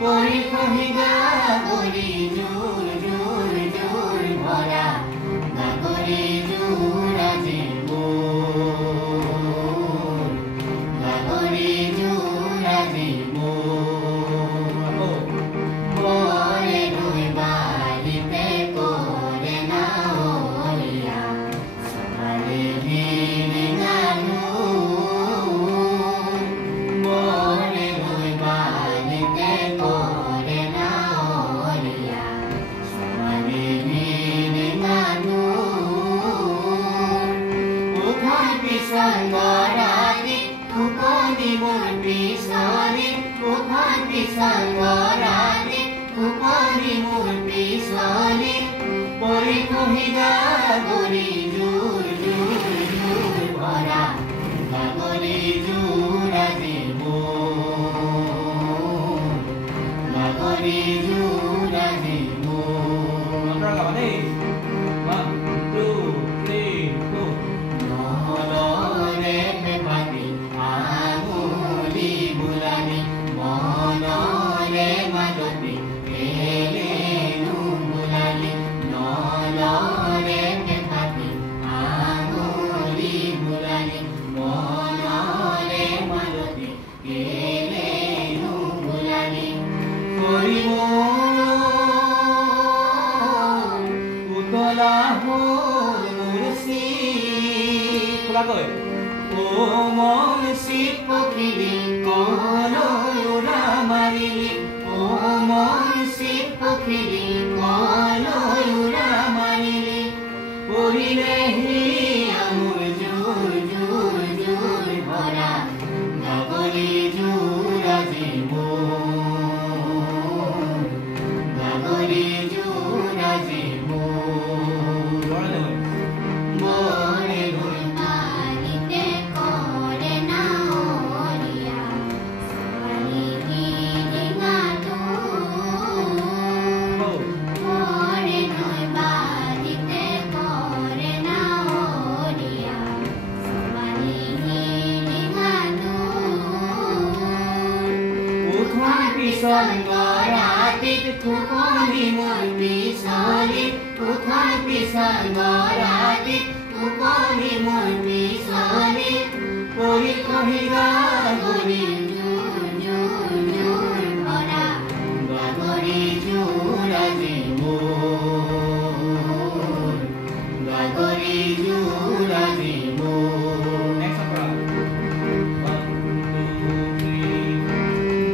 পৰিখহিগা গৰি জোৰ জোৰ জোৰ ভৰা গাগৰি জোৰ আজি মোৰ গাগৰি জোৰ আজি মোৰ পৰে গৈ বালিতে কৰে নাৱৰীয়া চকালে ভিৰিঙানো পৰে গৈ বালিতে কৰে নাৱৰীয়া চকালে ভিৰিঙানো উঠাই পিছল গৰাকী টোপনি মোৰ পিছলি উঠাই পিছল গৰাকী টোপনি মোৰ পিছলি পৰিখহিগা গৰি জোৰ জোৰ জোৰ ভৰা গাগৰি জোৰ আজি মোৰ গাগৰি জোৰ আজি মোৰ নহলৰে পেপাতি আঙুলি বুলানি মনৰে মাজতে কেলেনো বুলানি নহলৰে পেপাতি আঙুলি বুলানি মনৰে মাজতে কেলেনো বুলানি কৰিব উতলা হ'ল মোৰ চিত খোলাকৈ ও মন চিত পখিলি কলৈ উৰা মাৰিলি ও মন চিত পখিলি কলৈ উৰা মাৰিলি পৰিলেহি মোৰ জোৰ জোৰ জোৰ ভৰা গাগৰি জোৰ আজি মোৰ গাগৰি জোৰ আজি মৰে গৈ বালিতে কৰে নাৱৰীয়া চকালে ভিৰিঙানো মৰে গৈ বালিতে কৰে নাৱৰীয়া চকালে ভিৰিঙানো উঠাই পিছল গৰাকীত টোপনি মোৰ পিছলি উঠাই পিছল গৰাকীত টোপনি মোৰ পিছলি পৰিখহিগা গৰি জোৰ জোৰ জোৰ ভৰা গাগৰি জোৰ আজি মোৰ গাগৰি জোৰ আজি মোৰ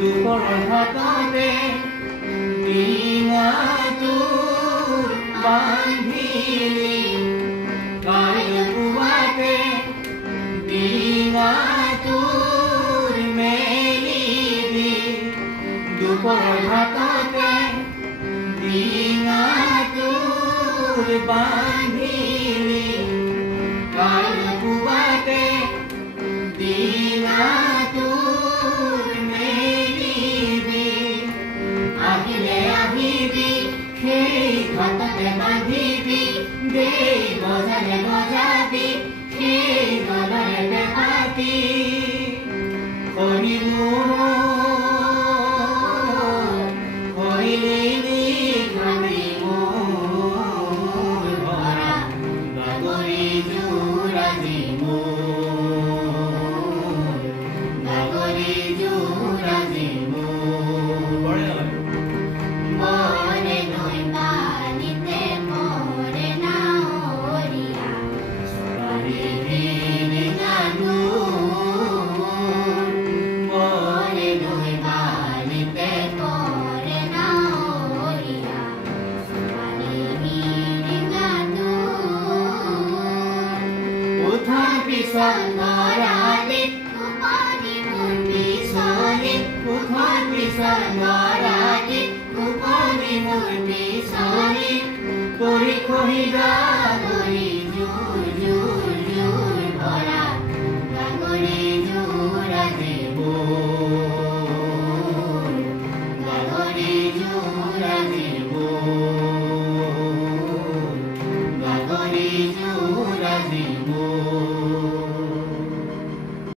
দুপৰৰ হাততে ডিঙাটোৰ বান্ধিলি কাইলৈ পুৱাতে ডিঙাটোৰ মেলিবি দুপৰৰ হাততে ডিঙাটোৰ বান্ধিলি কাইলৈ পুৱাতে ডিঙাটোৰ মেলিবি আহিলে আহিবি সেই ঘাটতে বান্ধিবি দেই বজালে বজাবি সেই গলৰে পেপাতি হৰিলি ঘাটি মোৰ ভৰা গাগৰি জোৰ আজি মোৰ গাগৰি জোৰ আজি মোৰ মৰে গৈ বালিতে কৰে নাৱৰীয়া চকালে ভিৰিঙানো মৰে গৈ বালিতে কৰে নাৱৰীয়া চকালে ভিৰিঙানো উঠাই পিছল গৰাকীত টোপনি মোৰ পিছলি উঠাই পিছল গৰাকীত টোপনি মোৰ পিছলি পৰিখহিগা